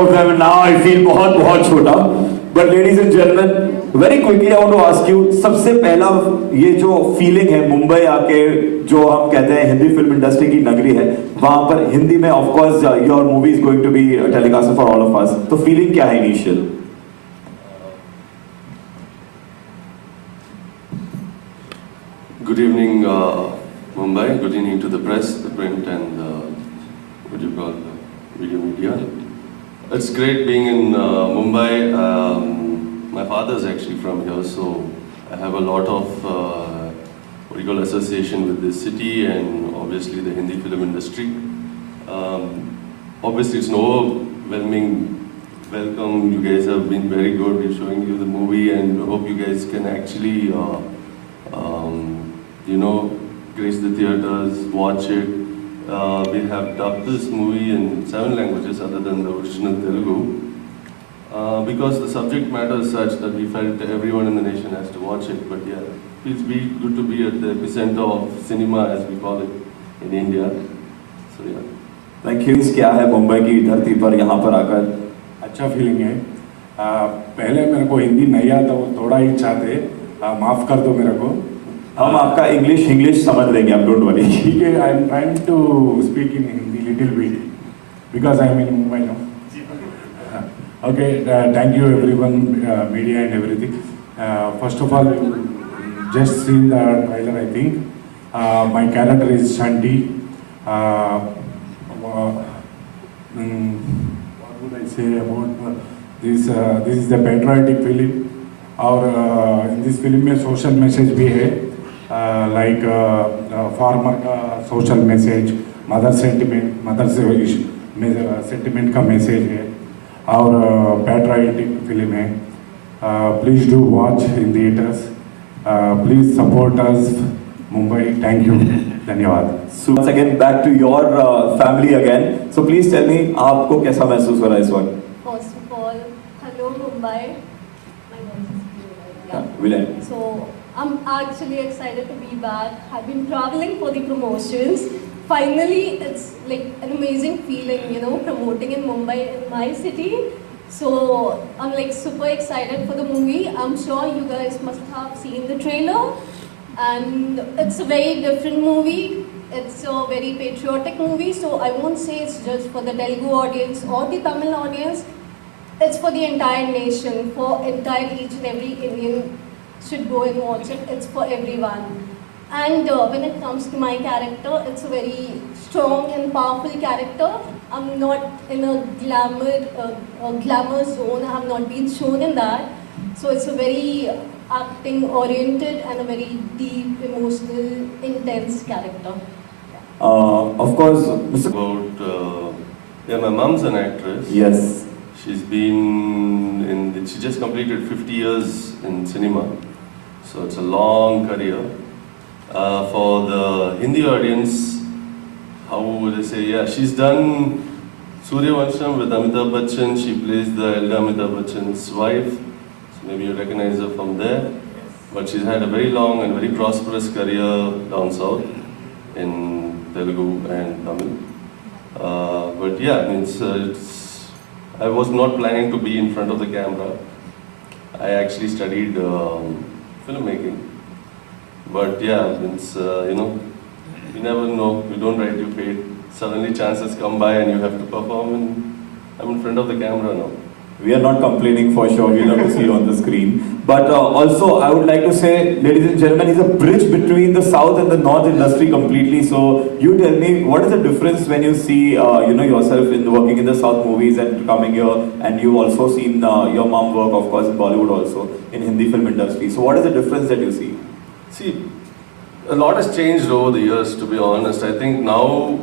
of them now I feel बहुत छोटा. But ladies and gentlemen, very quickly I want to ask you, सबसे पहला ये जो feeling है मुंबई आके जो हम कहते हैं हिंदी फिल्म इंडस्ट्री की नगरी है, वहाँ पर हिंदी में of course your movie is going to be telecasted for all of us. तो feeling क्या है initial? Good evening, Mumbai. Good evening to the press, the print, and what do you call video media. It's great being in Mumbai. My father's actually from here, so I have a lot of what do you call association with this city and obviously the Hindi film industry. Obviously, it's an overwhelming welcome. You guys have been very good. We're showing you the movie, and I hope you guys can actually. You know, grace the theaters, watch it. We have dubbed this movie in 7 languages other than the original Telugu. Because the subject matter is such that we felt everyone in the nation has to watch it. But yeah, it's good to be at the epicenter of cinema, as we call it, in India. So yeah. Thank you. क्या है मुंबई की धरती पर यहाँ पर आकर? अच्छा feeling है. पहले मेरे को हिंदी नहीं आता, वो थोड़ा ही चाहते, माफ़ कर दो मेरे को. हम आपका इंग्लिश समझ लेंगे, आप डोंट वरी. ठीक है, I am trying to speak in Hindi little bit because I am in Mumbai now. Okay, thank you everyone, media and everything. First of all, just seen the trailer, I think. My character is Shanti. What would I say about this? This is the patriotic film. और in this film में social message भी है, like farmer का social message, mother sentiment का message है. और patriotic film है. Please do watch in theaters. Please support us, Mumbai. Thank you. धन्यवाद. So once again back to your family again. So please tell me, आपको कैसा महसूस हो रहा है इस वक्त? First of all, hello Mumbai. My voice is clear. Villain. So I'm actually excited to be back. I've been traveling for the promotions. Finally, it's like an amazing feeling, you know, promoting in Mumbai, in my city. So I'm like super excited for the movie. I'm sure you guys must have seen the trailer. And it's a very different movie. It's a very patriotic movie. So I won't say it's just for the Telugu audience or the Tamil audience. It's for the entire nation, for entire each and every Indian should go and watch it. It's for everyone. And when it comes to my character, it's a very strong and powerful character. I'm not in a glamour zone. I have not been shown in that. So it's a very acting oriented and a very deep, emotional, intense character. Of course, Mr. About my mom's an actress. Yes. She's been she just completed 50 years in cinema, so it's a long career. For the Hindi audience, how would I say? Yeah, she's done Suryavansham with Amitabh Bachchan. She plays the elder Amitabh Bachchan's wife, so maybe you recognize her from there. But she's had a very long and very prosperous career down south in Telugu and Tamil. But yeah, I was not planning to be in front of the camera. I actually studied filmmaking. But yeah, you know, you never know. You don't write your fate. Suddenly chances come by and you have to perform, and I'm in front of the camera now. We are not complaining for sure. We love to see you on the screen. But also, I would like to say, ladies and gentlemen, he's a bridge between the South and the North industry completely. So you tell me, what is the difference when you see, yourself working in the South movies and coming here, and you've also seen your mom work, of course, in Bollywood also, in Hindi film industry. So what is the difference that you see? See, a lot has changed over the years, to be honest. I think now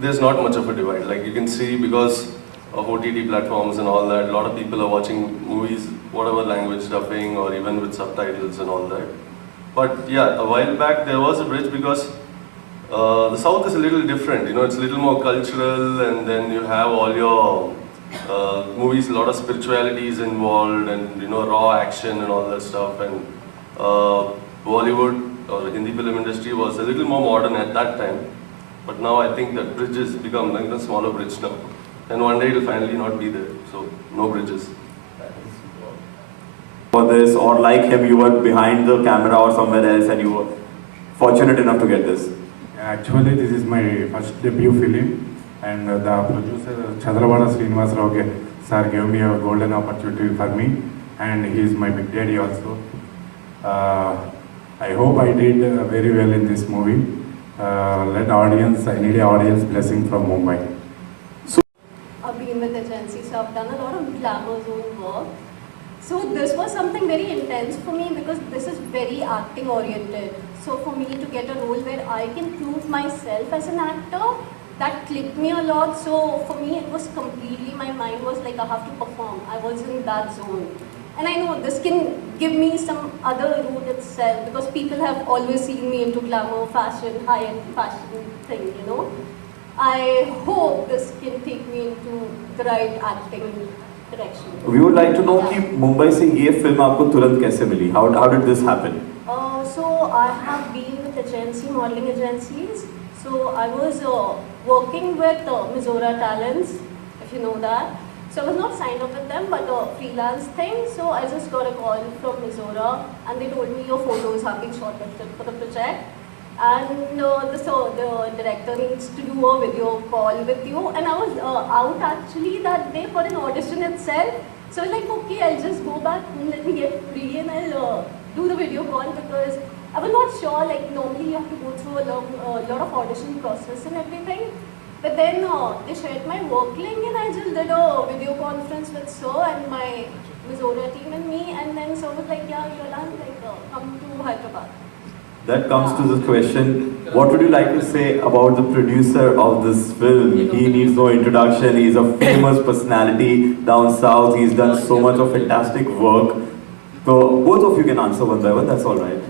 there's not much of a divide. Like you can see, because of OTT platforms and all that, a lot of people are watching movies, whatever language dubbing or even with subtitles and all that. But yeah, a while back there was a bridge because the South is a little different, you know, it's a little more cultural, and then you have all your movies, a lot of spirituality is involved, and you know, raw action and all that stuff. And Bollywood or the Hindi film industry was a little more modern at that time. But now I think that bridge has become like a smaller bridge now. and one day it'll finally not be there. So no bridges. For this, or like him, you were behind the camera or somewhere else, and you were fortunate enough to get this. Actually, this is my first debut film, and the producer Chadlavada sir gave me a golden opportunity for me, and he is my big daddy also. I hope I did very well in this movie. I need an audience blessing from Mumbai. I've been with agency, so I've done a lot of glamour zone work. So this was something very intense for me because this is very acting oriented. So for me to get a role where I can prove myself as an actor, that clicked me a lot. So for me it was completely, my mind was like I have to perform. I was in that zone. And I know this can give me some other route itself because people have always seen me into glamour, fashion, high-end fashion thing, you know. I hope this can take me into the right acting direction. We would like to know कि मुंबई से ये film आपको तुरंत कैसे मिली? How did this happen? So I have been with modeling agencies. So I was working with Mizora Talents, if you know that. So I was not signed up with them, but a freelance thing. So I just got a call from Mizora, and they told me your photos have been shortlisted for the project. And the director needs to do a video call with you. And I was out actually that day for an audition itself. So I was like, okay, I'll just go back home, let me get free, and I'll do the video call because I was not sure, like normally you have to go through a lot of audition process and everything. But then they shared my work link and I just did a video conference with Sir and my Mizora team and me, and then Sir was like, yeah, you're done, like come to Hyderabad. That comes to the question, what would you like to say about the producer of this film? He needs no introduction, he's a famous personality down south, he's done so much of fantastic work. So both of you can answer one by one, that's alright.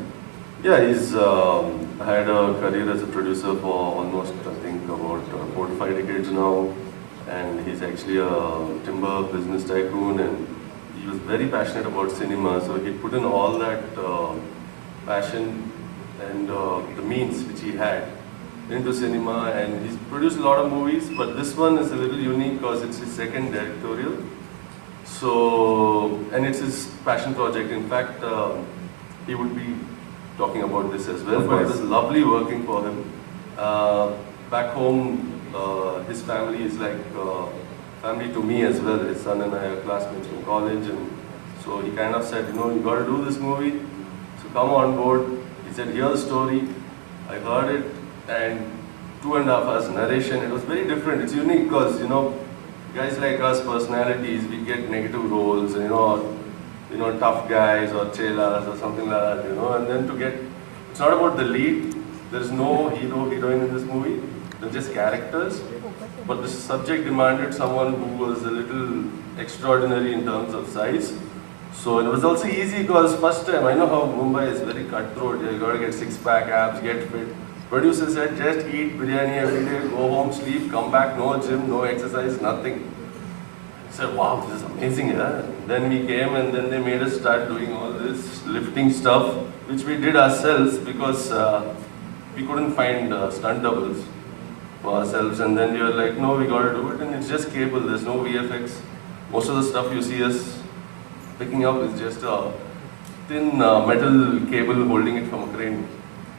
Yeah, he's had a career as a producer for almost, I think, about 4 to 5 decades now. And he's actually a timber business tycoon, and he was very passionate about cinema. So he put in all that passion and the means which he had into cinema, and he's produced a lot of movies, but this one is a little unique because it's his second directorial. So, and it's his passion project. In fact, he would be talking about this as well, but it was lovely working for him. Back home, his family is like family to me as well. His son and I are classmates from college, and so he kind of said, you know, you got to do this movie, so come on board. He said, here's the story. I heard it, and 2.5 hours narration. It was very different. It's unique because, you know, guys like us, personalities, we get negative roles, you know, tough guys or chelas or something like that, you know. And then to get, it's not about the lead. There's no hero, heroine in this movie. They're just characters. But the subject demanded someone who was a little extraordinary in terms of size. So it was also easy because first time, I know how Mumbai is very cutthroat. You got to get 6-pack abs, get fit. Producer said, just eat biryani every day, go home, sleep, come back, no gym, no exercise, nothing. I said, wow, this is amazing, yeah? Then we came and then they made us start doing all this lifting stuff, which we did ourselves because we couldn't find stunt doubles for ourselves. And then we were like, no, we got to do it. And it's just cable, there's no VFX. Most of the stuff you see us picking up is just a thin metal cable holding it from a crane.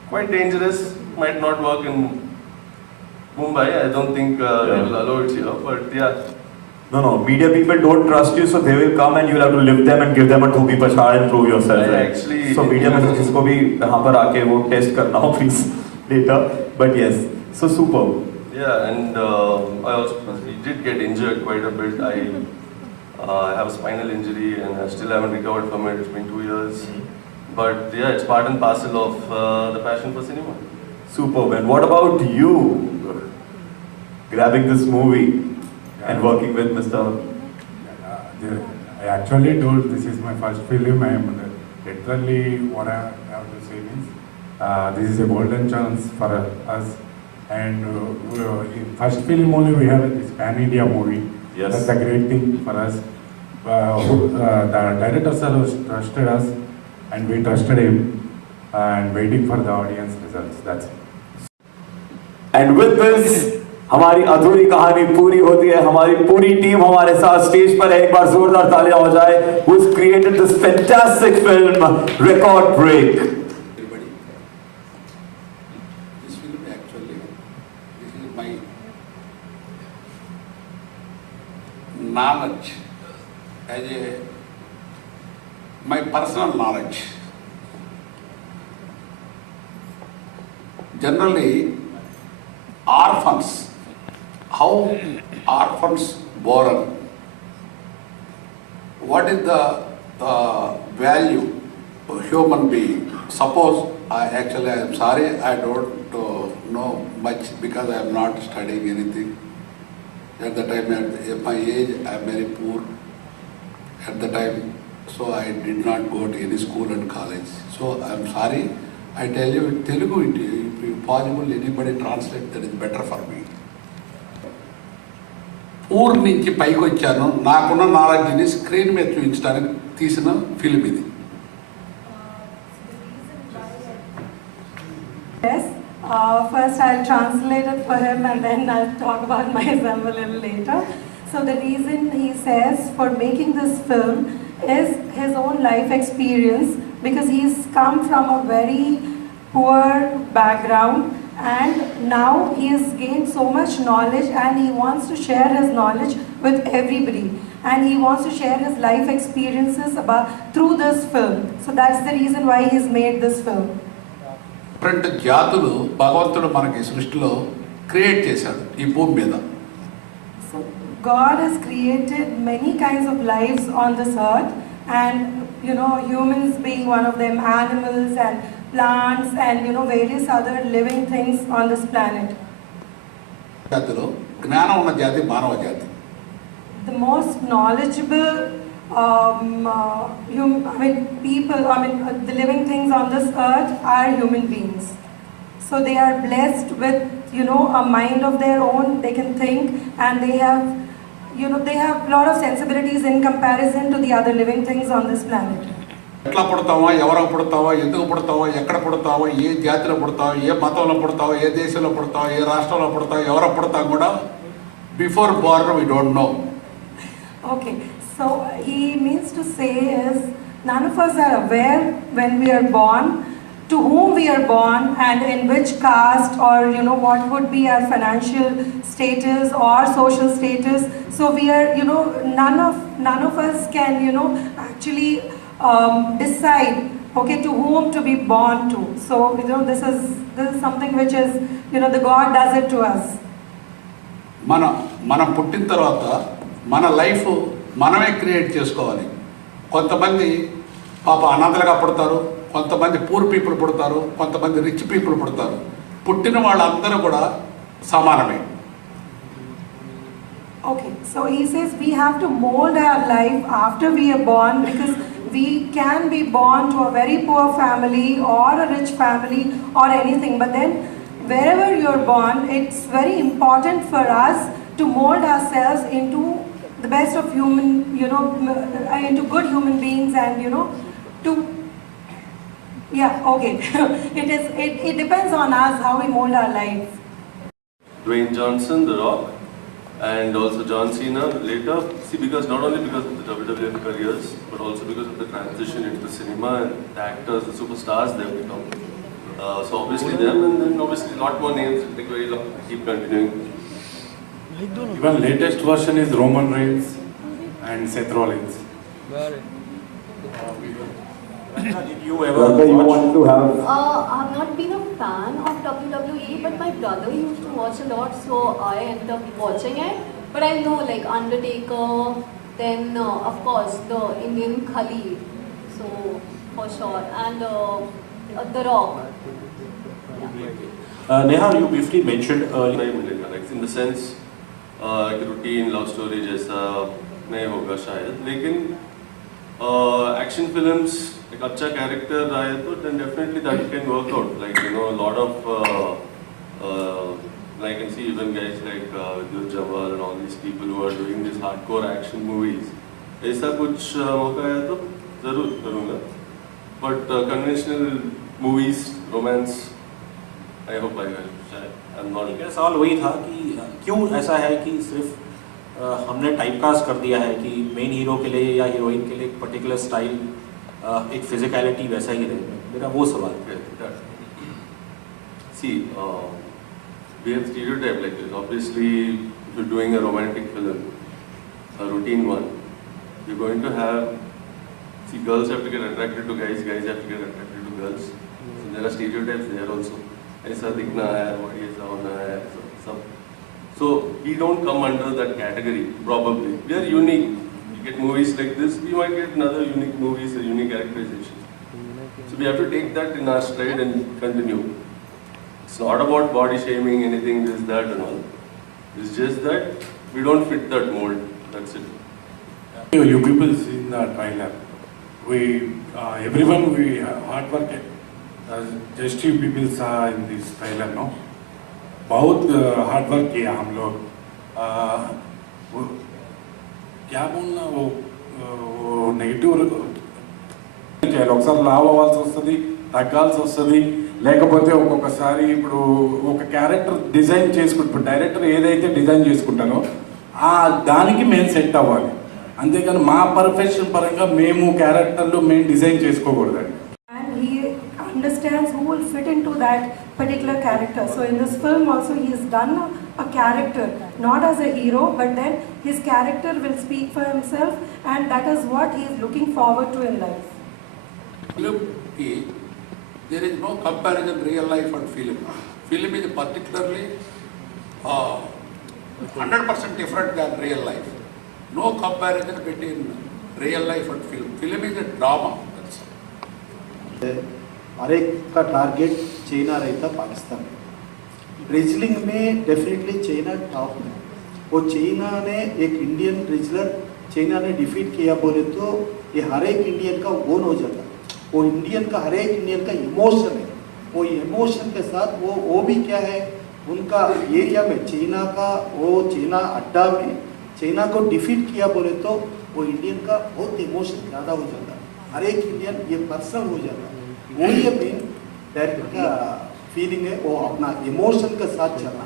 Quite dangerous, might not work in Mumbai. I don't think they will allow it here, but yeah. No, media people don't trust you, so they will come and you'll have to lift them and give them a thopi pachad and prove yourself. Right? Actually, so media में जिसको भी यहाँ पर आके वो test करना हो please later. But yes, so superb. Yeah, and we did get injured quite a bit. I have a spinal injury and I still haven't recovered from it. It's been 2 years. But yeah, it's part and parcel of the passion for cinema. Superb. And what about you grabbing this movie and working with Mr. I actually told this is my first film. I am literally what I have to say means this is a golden chance for us. And in first film only we have this pan-India movie. Yes. That's a great thing for us. The director sir trusted us and we trusted him and waiting for the audience results. That's it. And with this, हमारी अधूरी कहानी पूरी होती है. हमारी पूरी team हमारे साथ स्टेज पर है. एक बार जोरदार तालियां हो जाए. Who's created this fantastic film, Record Break. Everybody, this film actually, this is my knowledge, as a my personal knowledge. Generally, orphans, how orphans born, what is the value of human being? Suppose I am sorry, I don't know much because I am not studying anything. At the time, at my age, I am very poor. At the time, so I did not go to any school and college. So I am sorry. I tell you, Telugu, if possible, anybody translate, that is better for me. ఊరు నుంచి పైకి వచ్చాను, నాకున్న నాలెడ్జ్ని screen మీద చూపించడానికి తీసిన film ఇది. Yes, first I'll translate it for him and then I'll talk about myself a little later. So the reason he says for making this film is his own life experience, because he's come from a very poor background and now he has gained so much knowledge and he wants to share his knowledge with everybody and he wants to share his life experiences through this film. So that's the reason why he's made this film. Different జాతులు భగవంతుడు మనకి సృష్టిలో create చేశాడు ఈ భూమి మీద. So God has created many kinds of lives on this earth and humans being one of them, animals and plants and various other living things on this planet. జాతిలో జ్ఞానం ఉన్న జాతి మానవ జాతి. The most knowledgeable the living things on this earth are human beings. So they are blessed with a mind of their own. They can think and they have a lot of sensibilities in comparison to the other living things on this planet. ఎట్లా పుడతావో, ఎవరో పుడతావో, ఎందుకు పుడతావో, ఎక్కడ పుడతావో, ఏ జాతిలో పుడతావో, ఏ మతంలో పుడతావో, ఏ దేశంలో పుడతావో, ఏ రాష్ట్రంలో పుడతావో, ఎవరో పుడతాం కూడా before born we don't know. Okay, so he means to say is none of us are aware when we are born, to whom we are born and in which caste or what would be our financial status or social status. So we are none of us can actually decide to whom to be born to. So this is something which is the God does it to us. మనం పుట్టిన తర్వాత మన life మనమే create చేసుకోవాలి. కొంతమంది పాప అనాథలుగా పుడతారు, కొంతమంది పూర్ పీపుల్ పుడతారు, కొంతమంది రిచ్ పీపుల్ పుడతారు. పుట్టిన వాళ్ళందరూ కూడా సమానమే. Okay, so he says we have to mold our life after we are born, because we can be born to a very poor family or a rich family or anything, but then wherever you're born, it's very important for us to mold ourselves into the best of human, into good human beings and to it depends on us how we mold our life. Dwayne Johnson, The Rock, and also John Cena later. See, because not only because of the WWF careers, but also because of the transition into the cinema and the actors, the superstars they've become. So obviously them, and then obviously a lot more names will take very long to keep continuing. Even latest version is Roman Reigns and Seth Rollins. Did you ever You watch? want to have... I've not been a fan of WWE, but my brother used to watch a lot, so I ended up watching it. But I know like Undertaker, then of course the Indian Khali, so for sure, and The Rock. Nihaar, you briefly mentioned earlier. In the sense एक routine love story जैसा नहीं होगा शायद, लेकिन action films एक अच्छा character आए तो then definitely that can work out. Like a lot of I can see even guys like Vidyut Jawal and all these people who are doing these hardcore action movies. ऐसा कुछ मौका आया तो जरूर करूँगा. But conventional movies, romance, I hope I will. I'm not. मेरा सवाल वही था कि क्यों ऐसा है कि सिर्फ हमने टाइपकास्ट कर दिया है कि मेन हीरो के लिए या हीरोइन के लिए एक पर्टिकुलर स्टाइल, एक फिजिकलिटी वैसा ही रहे? मेरा वो सवाल है। See, we have stereotype like this. Obviously, if you're doing a romantic film, a routine one, you're going to have, see, girls have to get attracted to guys, guys have to get attracted to girls. So there are stereotypes there also. ऐसा दिखना है, body ऐसा होना है, सब. So we don't come under that category, probably. We are unique. You get movies like this, we might get another unique movies, a unique characterization. So we have to take that in our stride and continue. It's not about body shaming, anything, this, that and all. It's just that we don't fit that mold, that's it. You people seen the trailer. We, everyone, we hard work. Just few people saw in this trailer, no? बहुत hard work किया हम लोग. वो क्या बोलना, वो negative చేయాలి. ఒకసారి లావ్ అవ్వాల్సి వస్తుంది, తగ్గాల్సి వస్తుంది. లేకపోతే ఒక్కొక్కసారి ఇప్పుడు ఒక క్యారెక్టర్ డిజైన్ చేసుకుంటు, ఇప్పుడు డైరెక్టర్ ఏదైతే డిజైన్ చేసుకుంటారో దానికి మేము సెట్ అవ్వాలి. అంతేకాని మా పర్ఫెక్షన్ పరంగా మేము క్యారెక్టర్లు మేము design చేసుకోకూడదండి. And he understands who will fit into that particular character. So in this film also he has done a character, not as a hero, but then his character will speak for himself, and that is what he is looking forward to in life. Film is, there is no comparison real life and film. Film is particularly 100% different than real life. No comparison between real life and film. Film is a drama. That's all. हर एक का target China रहता पाकिस्तान में. Wrestling में definitely China top में. वो China ने एक Indian wrestler China ने डिफीट किया बोले तो ये हर एक इंडियन का ओन हो जाता. वो इंडियन का हर एक इंडियन का इमोशन है. वो इमोशन के साथ वो भी क्या है, उनका एरिया में चाइना का, वो चाइना अड्डा में चाइना को डिफीट किया बोले तो वो इंडियन का बहुत इमोशन ज़्यादा हो जाता. हर एक इंडियन ये पर्सनल हो जाता. वो ये मेन डायरेक्टर का फीलिंग है, वो अपना इमोशन के साथ चलना.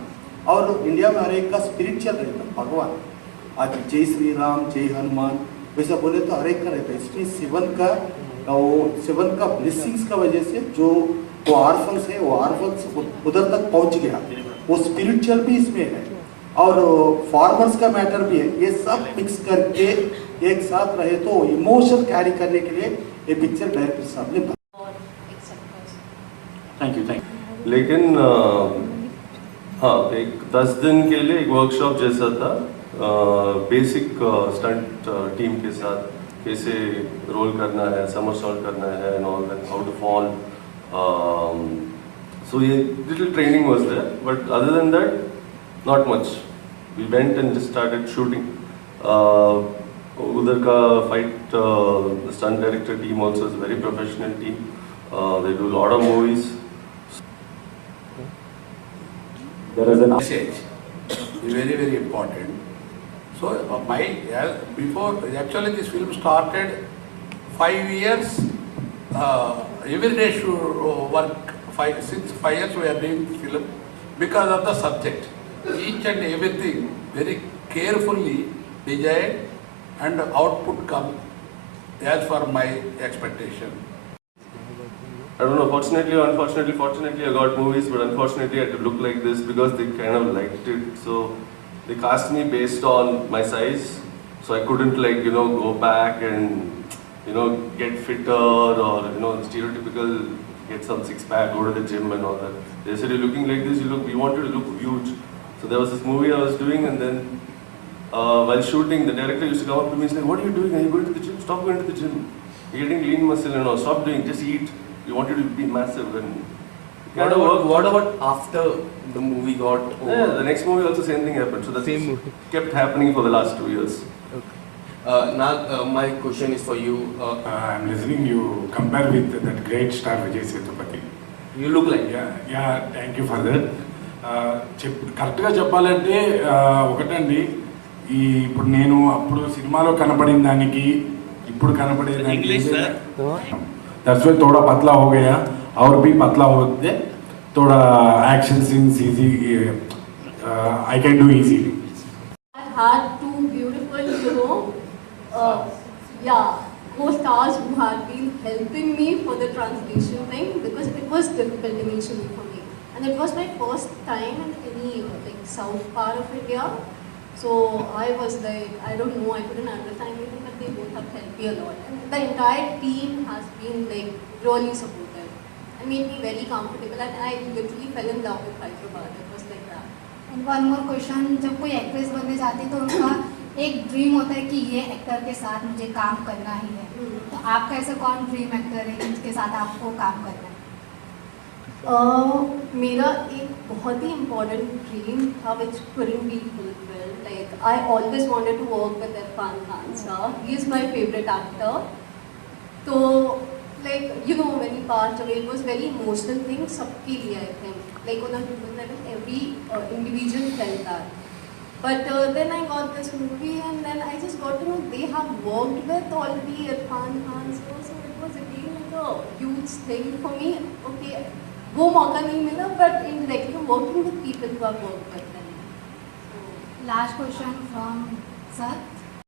और इंडिया में हर एक का स्पिरिचुअल रहता. भगवान आज जय श्री राम, जय हनुमान वैसा बोले तो हर एक का रहता है. इसलिए सेवन का ब्लेसिंग्स का वजह से जो वो आर्फन्स है, वो आर्फन्स उधर तक पहुंच गया. वो स्पिरिचुअल भी इसमें है और फार्मर्स का मैटर भी है. ये सब मिक्स करके एक साथ रहे तो इमोशन कैरी करने के लिए ये पिक्चर डायरेक्टर साहब ने. Thank you. लेकिन हाँ, एक 10 दिन के लिए एक वर्कशॉप जैसा था, बेसिक स्टंट टीम के साथ कैसे रोल करना है, समरसॉल्ट करना है and all that, how to fall. So ये little training was there, but other than that not much. We went and just started shooting. उधर का fight stunt director team also is very professional team. They do a lot of movies. There is an Message is very, very important. So before actually this film started 5 years, every day should work. Since 5 years we are doing film because of the subject. Each and everything very carefully designed and output come as per my expectation. I don't know, fortunately or unfortunately, fortunately I got movies, but unfortunately I had to look like this because they kind of liked it. So they cast me based on my size, so I couldn't go back and get fitter or stereotypical get some six pack, go to the gym and all that. They said you're looking like this, we want you to look huge. So there was this movie I was doing, and then while shooting the director used to come up to me and say, what are you doing? Are you going to the gym? Stop going to the gym. You're getting lean muscle and all. Stop doing, just eat. We want you to be massive. And what about after the movie got over? Yeah, the next movie also same thing happened. So that kept happening for the last 2 years. Now my question is for you. I'm listening. You compare with that great star Vijay Sethupathi. You look like. Yeah. Thank you for that. కరెక్ట్గా చెప్పాలంటే ఒకటండి, ఇప్పుడు నేను అప్పుడు సినిమాలో కనపడిన దానికి ఇప్పుడు కనపడే దానికి दैट्स व्हाई थोड़ा पतला हो गया और भी पतला होते थोड़ा action scenes easy I can do easily. I had two beautiful, co-stars who had been helping me for the translation thing because it was difficult initially for me. And it was my first time in any south part of India. So I was like, I don't know, I couldn't understand anything, but they both have helped me a lot. And the entire team has been really supportive and made me very comfortable. And I literally fell in love with Hyderabad. It was like that. And one more question, जब कोई actress बनने जाती है तो उनका एक dream होता है कि ये एक्टर के साथ मुझे काम करना ही है। तो आपका ऐसा कौन ड्रीम एक्टर है जिसके साथ आपको काम करना है? मेरा एक बहुत ही इम्पोर्टेंट ड्रीम था which couldn't be fulfilled. Like I always wanted to work with Irfan Khan sir. He is my favorite actor. So when he passed away, it was very emotional thing सबके लिए I think. Like on a human level, every individual felt that. But then I got this movie and then I just got to know they have worked with already Irfan Khan sir. So it was again a huge thing for me. Okay, वो मौका नहीं मिला, but indirectly working with people who have worked with them. Last question from sir.